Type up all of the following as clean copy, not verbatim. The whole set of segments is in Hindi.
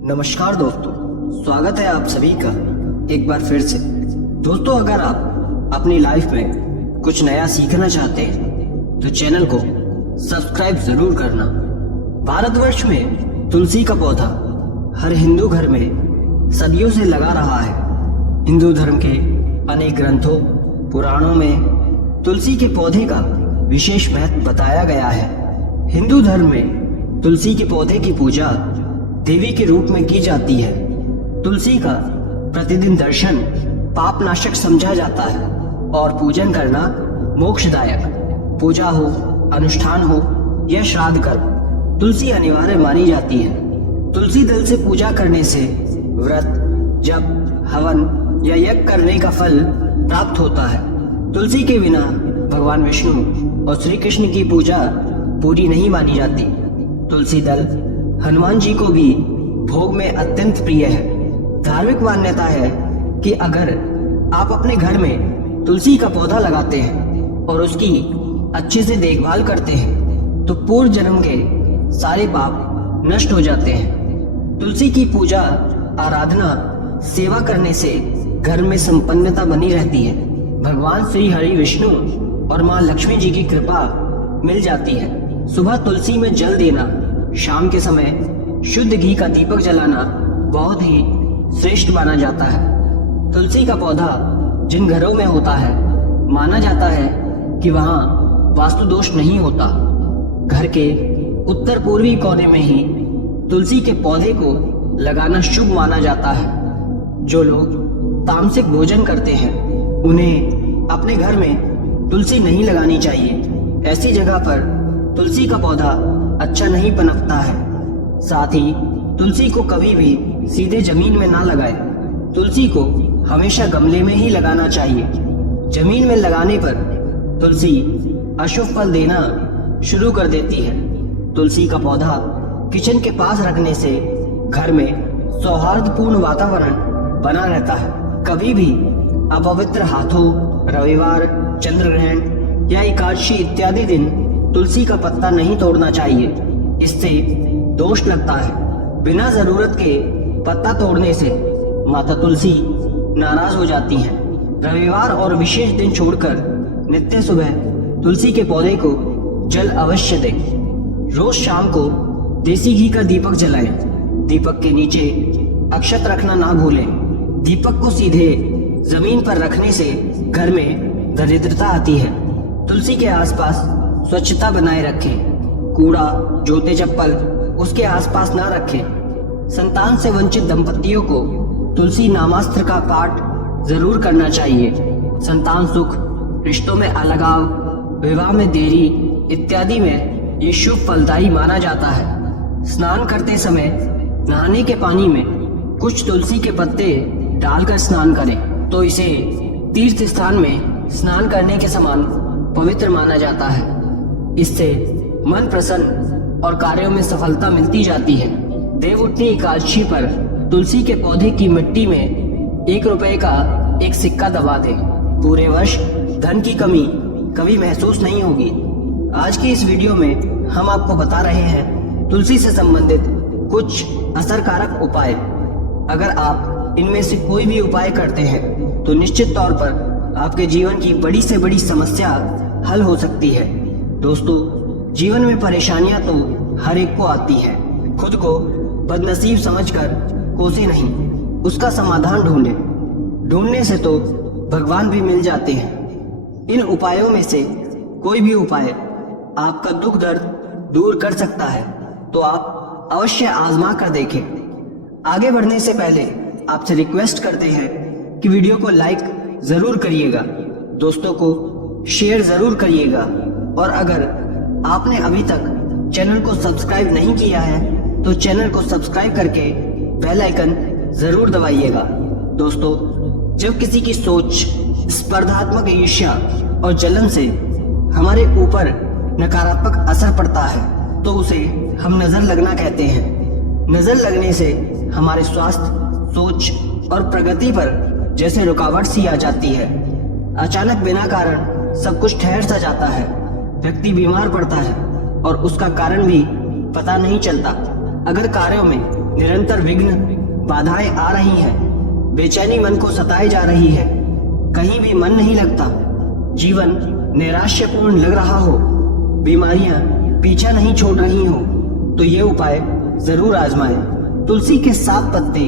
नमस्कार दोस्तों, स्वागत है आप सभी का एक बार फिर से। दोस्तों, अगर आप अपनी लाइफ में कुछ नया सीखना चाहते हैं तो चैनल को सब्सक्राइब जरूर करना। भारतवर्ष में तुलसी का पौधा हर हिंदू घर में सदियों से लगा रहा है। हिंदू धर्म के अनेक ग्रंथों पुराणों में तुलसी के पौधे का विशेष महत्व बताया गया है। हिंदू धर्म में तुलसी के पौधे की पूजा देवी के रूप में की जाती है। तुलसी का प्रतिदिन दर्शन पाप नाशक समझा जाता है और पूजन करना मोक्षदायक। पूजा हो, अनुष्ठान हो या श्राद्ध कर्म, तुलसी अनिवार्य मानी जाती है। तुलसी दल से पूजा करने से व्रत, जप, हवन या यज्ञ करने का फल प्राप्त होता है। तुलसी के बिना भगवान विष्णु और श्री कृष्ण की पूजा पूरी नहीं मानी जाती। तुलसी दल हनुमान जी को भी भोग में अत्यंत प्रिय है। धार्मिक मान्यता है कि अगर आप अपने घर में तुलसी का पौधा लगाते हैं और उसकी अच्छे से देखभाल करते हैं तो पूर्व जन्म के सारे पाप नष्ट हो जाते हैं। तुलसी की पूजा, आराधना, सेवा करने से घर में संपन्नता बनी रहती है। भगवान श्री हरि विष्णु और माँ लक्ष्मी जी की कृपा मिल जाती है। सुबह तुलसी में जल देना, शाम के समय शुद्ध घी का दीपक जलाना बहुत ही श्रेष्ठ माना जाता है। तुलसी का पौधा जिन घरों में होता है, माना जाता है कि वहाँ वास्तु दोष नहीं होता। घर के उत्तर पूर्वी कोने में ही तुलसी के पौधे को लगाना शुभ माना जाता है। जो लोग तामसिक भोजन करते हैं उन्हें अपने घर में तुलसी नहीं लगानी चाहिए। ऐसी जगह पर तुलसी का पौधा अच्छा नहीं पनपता है। साथ ही तुलसी को कभी भी सीधे जमीन में ना लगाएं। तुलसी को हमेशा गमले में ही लगाना चाहिए। जमीन में लगाने पर तुलसी अशुभ फल देना शुरू कर देती है। तुलसी का पौधा किचन के पास रखने से घर में सौहार्दपूर्ण वातावरण बना रहता है। कभी भी अपवित्र हाथों, रविवार, चंद्र ग्रहण या एकादशी इत्यादि दिन तुलसी का पत्ता नहीं तोड़ना चाहिए। इससे दोष लगता है। बिना जरूरत के पत्ता तोड़ने से माता तुलसी नाराज हो जाती हैं। रविवार और विशेष दिन छोड़कर नित्य सुबह तुलसी के पौधे को जल अवश्य दें। रोज शाम को देसी घी का दीपक जलाएं। दीपक के नीचे अक्षत रखना ना भूलें। दीपक को सीधे जमीन पर रखने से घर में दरिद्रता आती है। तुलसी के आसपास स्वच्छता बनाए रखें। कूड़ा, जूते, चप्पल उसके आसपास ना रखें। संतान से वंचित दंपतियों को तुलसी नामास्त्र का पाठ जरूर करना चाहिए। संतान सुख, रिश्तों में अलगाव, विवाह में देरी इत्यादि में ये शुभ फलदायी माना जाता है। स्नान करते समय नहाने के पानी में कुछ तुलसी के पत्ते डालकर स्नान करें तो इसे तीर्थ स्थान में स्नान करने के समान पवित्र माना जाता है। इससे मन प्रसन्न और कार्यों में सफलता मिलती जाती है। देवउठनी एकादशी पर तुलसी के पौधे की मिट्टी में 1 रुपए का एक सिक्का दबा दें। पूरे वर्ष धन की कमी कभी महसूस नहीं होगी। आज की इस वीडियो में हम आपको बता रहे हैं तुलसी से संबंधित कुछ असरकारक उपाय। अगर आप इनमें से कोई भी उपाय करते हैं तो निश्चित तौर पर आपके जीवन की बड़ी से बड़ी समस्या हल हो सकती है। दोस्तों, जीवन में परेशानियां तो हर एक को आती हैं। खुद को बदनसीब समझकर कोसे नहीं, उसका समाधान ढूंढने से तो भगवान भी मिल जाते हैं। इन उपायों में से कोई भी उपाय आपका दुख दर्द दूर कर सकता है तो आप अवश्य आजमा कर देखें। आगे बढ़ने से पहले आपसे रिक्वेस्ट करते हैं कि वीडियो को लाइक जरूर करिएगा, दोस्तों को शेयर जरूर करिएगा और अगर आपने अभी तक चैनल को सब्सक्राइब नहीं किया है तो चैनल को सब्सक्राइब करके बेल आइकन जरूर दबाइएगा। दोस्तों, जब किसी की सोच, स्पर्धात्मक ईर्ष्या और जलन से हमारे ऊपर नकारात्मक असर पड़ता है तो उसे हम नजर लगना कहते हैं। नजर लगने से हमारे स्वास्थ्य, सोच और प्रगति पर जैसे रुकावट सी आ जाती है। अचानक बिना कारण सब कुछ ठहर सा जाता है। व्यक्ति बीमार पड़ता है और उसका कारण भी पता नहीं चलता। अगर कार्यों में निरंतर विघ्न बाधाएं आ रही हैं, बेचैनी मन को सताए जा रही है, कहीं भी मन नहीं लगता, जीवन नैराश्यपूर्ण लग रहा हो, बीमारियां पीछा नहीं छोड़ रही हो, तो ये उपाय जरूर आजमाएं। तुलसी के 7 पत्ते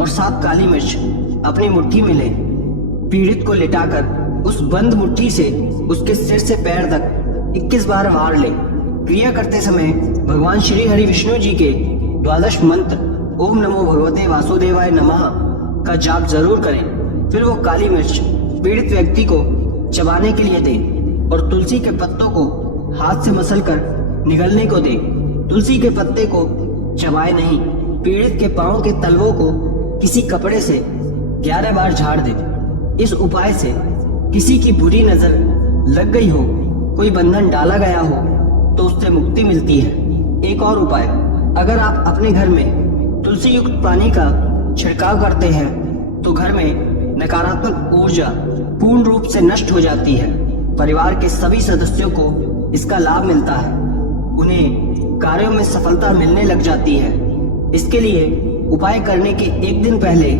और 7 काली मिर्च अपनी मुट्ठी में लें। पीड़ित को लिटाकर उस बंद मुट्ठी से उसके सिर से पैर तक 21 बार वार लें। क्रिया करते समय भगवान श्री हरि विष्णु जी के 12 मंत्र ओम नमो भगवते वासुदेवाय नमः का जाप जरूर करें। फिर वो काली मिर्च पीड़ित व्यक्ति को चबाने के लिए दें और तुलसी के पत्तों को हाथ से मसलकर निगलने को दें। तुलसी के पत्ते को चबाए नहीं। पीड़ित के पांव के तलवों को किसी कपड़े से 11 बार झाड़ दें। इस उपाय से किसी की बुरी नजर लग गई हो, कोई बंधन डाला गया हो, तो उससे मुक्ति मिलती है। एक और उपाय, अगर आप अपने घर में तुलसी युक्त पानी का छिड़काव करते हैं तो घर में नकारात्मक ऊर्जा पूर्ण रूप से नष्ट हो जाती है। परिवार के सभी सदस्यों को इसका लाभ मिलता है, उन्हें कार्यों में सफलता मिलने लग जाती है। इसके लिए उपाय करने के एक दिन पहले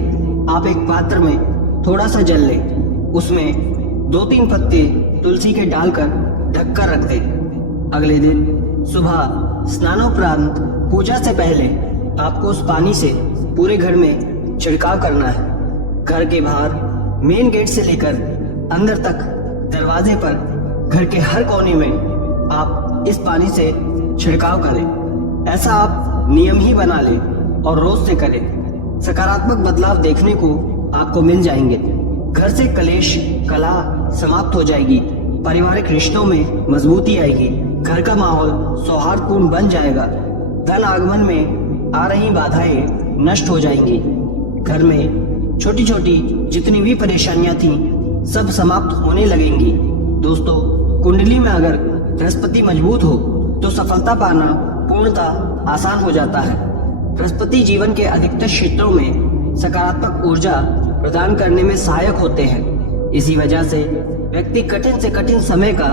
आप एक पात्र में थोड़ा सा जल लें, उसमें 2-3 पत्ते तुलसी के डालकर ढककर रख दें। अगले दिन सुबह स्नानोपरांत पूजा से पहले आपको उस पानी से पूरे घर में छिड़काव करना है। घर के बाहर मेन गेट से लेकर अंदर तक दरवाजे पर घर के हर कोने में आप इस पानी से छिड़काव करें। ऐसा आप नियम ही बना लें और रोज से करें। सकारात्मक बदलाव देखने को आपको मिल जाएंगे। घर से कलेश कलह समाप्त हो जाएगी, पारिवारिक रिश्तों में मजबूती आएगी, घर का माहौल सौहार्दपूर्ण बन जाएगा, धन आगमन में आ रही बाधाएं नष्ट हो जाएंगी। घर में छोटी छोटी जितनी भी परेशानियां थी सब समाप्त होने लगेंगी। दोस्तों, कुंडली में अगर बृहस्पति मजबूत हो तो सफलता पाना पूर्णतः आसान हो जाता है। बृहस्पति जीवन के अधिकतर क्षेत्रों में सकारात्मक ऊर्जा प्रदान करने में सहायक होते हैं। इसी वजह से व्यक्ति कठिन से कठिन समय का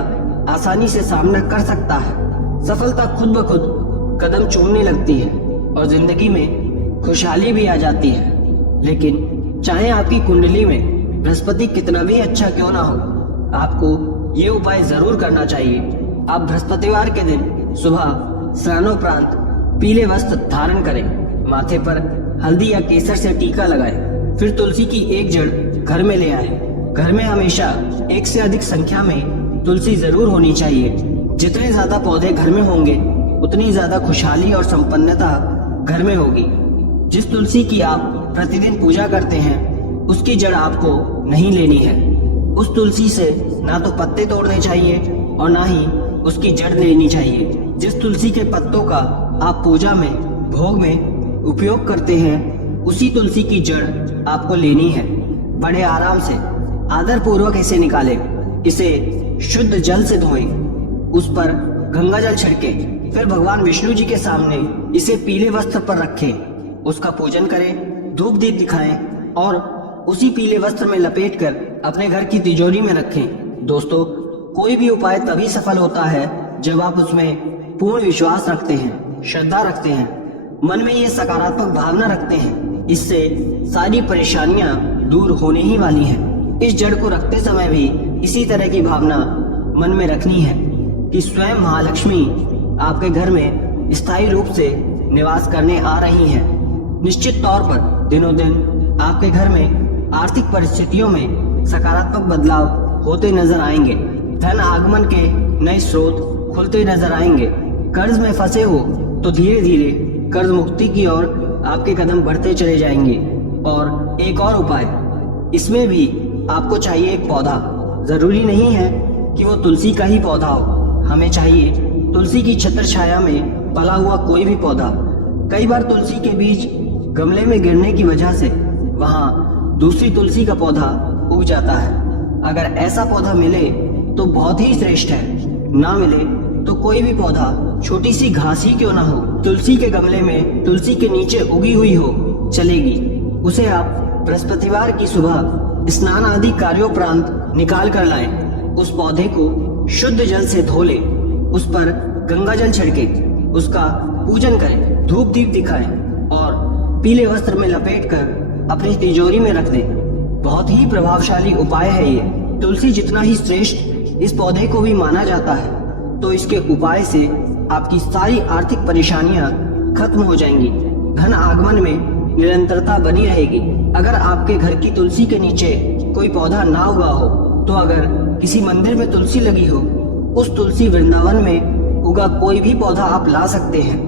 आसानी से सामना कर सकता है। सफलता खुद ब खुद कदम चूमने लगती है और जिंदगी में खुशहाली भी आ जाती है। लेकिन चाहे आपकी कुंडली में बृहस्पति कितना भी अच्छा क्यों ना हो, आपको ये उपाय जरूर करना चाहिए। आप बृहस्पतिवार के दिन सुबह स्नानोपरांत पीले वस्त्र धारण करें, माथे पर हल्दी या केसर से टीका लगाएं, फिर तुलसी की एक जड़ घर में ले आए। घर में हमेशा एक से अधिक संख्या में तुलसी जरूर होनी चाहिए। जितने ज्यादा पौधे घर में होंगे उतनी ज्यादा खुशहाली और संपन्नता घर में होगी। जिस तुलसी की आप प्रतिदिन पूजा करते हैं उसकी जड़ आपको नहीं लेनी है। उस तुलसी से ना तो पत्ते तोड़ने चाहिए और ना ही उसकी जड़ लेनी चाहिए। जिस तुलसी के पत्तों का आप पूजा में भोग में उपयोग करते हैं उसी तुलसी की जड़ आपको लेनी है। बड़े आराम से आदर पूर्वक इसे निकालें, इसे शुद्ध जल से धोएं, उस पर गंगा जल छिड़कें, फिर भगवान विष्णु जी के सामने इसे पीले वस्त्र पर रखें, उसका पूजन करें, धूप दीप दिखाएं और उसी पीले वस्त्र में लपेटकर अपने घर की तिजोरी में रखें। दोस्तों, कोई भी उपाय तभी सफल होता है जब आप उसमें पूर्ण विश्वास रखते हैं, श्रद्धा रखते हैं, मन में ये सकारात्मक भावना रखते हैं। इससे सारी परेशानियां दूर होने ही वाली हैं। इस जड़ को रखते समय भी इसी तरह की भावना मन में रखनी है कि स्वयं महालक्ष्मी आपके घर में स्थायी रूप से निवास करने आ रही हैं। निश्चित तौर पर दिनों दिन आपके घर में आर्थिक परिस्थितियों में सकारात्मक बदलाव होते नजर आएंगे। धन आगमन के नए स्रोत खुलते नजर आएंगे। कर्ज में फंसे हो तो धीरे धीरे कर्ज मुक्ति की ओर आपके कदम बढ़ते चले जाएंगे। और एक और उपाय, इसमें भी आपको चाहिए एक पौधा। जरूरी नहीं है कि वो तुलसी का ही पौधा हो, हमें चाहिए तुलसी की छत्र छाया में पला हुआ कोई भी पौधा। कई बार तुलसी के बीज गमले में गिरने की वजह से वहाँ दूसरी तुलसी का पौधा उग जाता है। अगर ऐसा पौधा मिले तो बहुत ही श्रेष्ठ है, ना मिले तो कोई भी पौधा, छोटी सी घास ही क्यों ना हो, तुलसी के गमले में तुलसी के नीचे उगी हुई हो चलेगी। उसे आप बृहस्पतिवार की सुबह स्नान आदि कार्योपरांत निकाल कर लाएं। उस पौधे को शुद्ध जल से धो लें, उस पर गंगा जल छिड़के, उसका पूजन करें, धूप दीप दिखाएं और पीले वस्त्र में लपेटकर अपनी तिजोरी में रख दें। बहुत ही प्रभावशाली उपाय है ये। तुलसी जितना ही श्रेष्ठ इस पौधे को भी माना जाता है, तो इसके उपाय से आपकी सारी आर्थिक परेशानियां खत्म हो जाएंगी। धन आगमन में निरंतरता बनी रहेगी। अगर आपके घर की तुलसी के नीचे कोई पौधा ना उगा हो, तो अगर किसी मंदिर में तुलसी लगी हो, उस तुलसी वृंदावन में उगा कोई भी पौधा आप ला सकते हैं।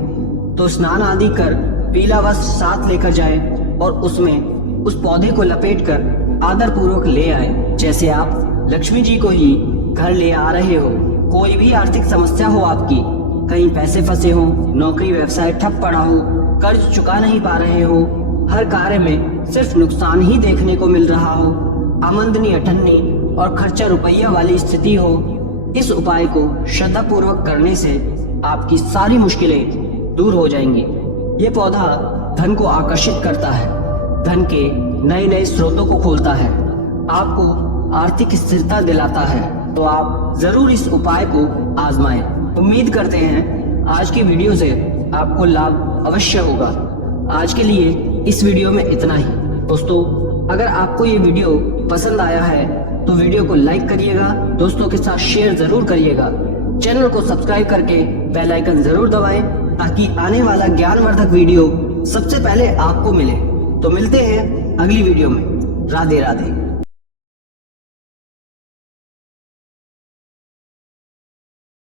तो स्नान आदि कर पीला वस्त्र साथ लेकर जाए और उसमें उस पौधे को लपेटकर आदर पूर्वक ले आए, जैसे आप लक्ष्मी जी को ही घर ले आ रहे हो। कोई भी आर्थिक समस्या हो आपकी, कहीं पैसे फंसे हो, नौकरी व्यवसाय ठप पड़ा हो, कर्ज चुका नहीं पा रहे हो, हर कार्य में सिर्फ नुकसान ही देखने को मिल रहा हो, आमदनी अठन्नी और खर्चा रुपया वाली स्थिति हो, इस उपाय को श्रद्धा पूर्वक करने से आपकी सारी मुश्किलें दूर हो जाएंगी। ये पौधा धन को आकर्षित करता है, धन के नए नए स्रोतों को खोलता है, आपको आर्थिक स्थिरता दिलाता है। तो आप जरूर इस उपाय को आजमाएं। उम्मीद करते हैं आज की वीडियो से आपको लाभ अवश्य होगा। आज के लिए इस वीडियो में इतना ही। दोस्तों, अगर आपको ये वीडियो पसंद आया है तो वीडियो को लाइक करिएगा, दोस्तों के साथ शेयर जरूर करिएगा, चैनल को सब्सक्राइब करके बेल आइकन जरूर दबाएं ताकि आने वाला ज्ञानवर्धक वीडियो सबसे पहले आपको मिले। तो मिलते हैं अगली वीडियो में। राधे राधे।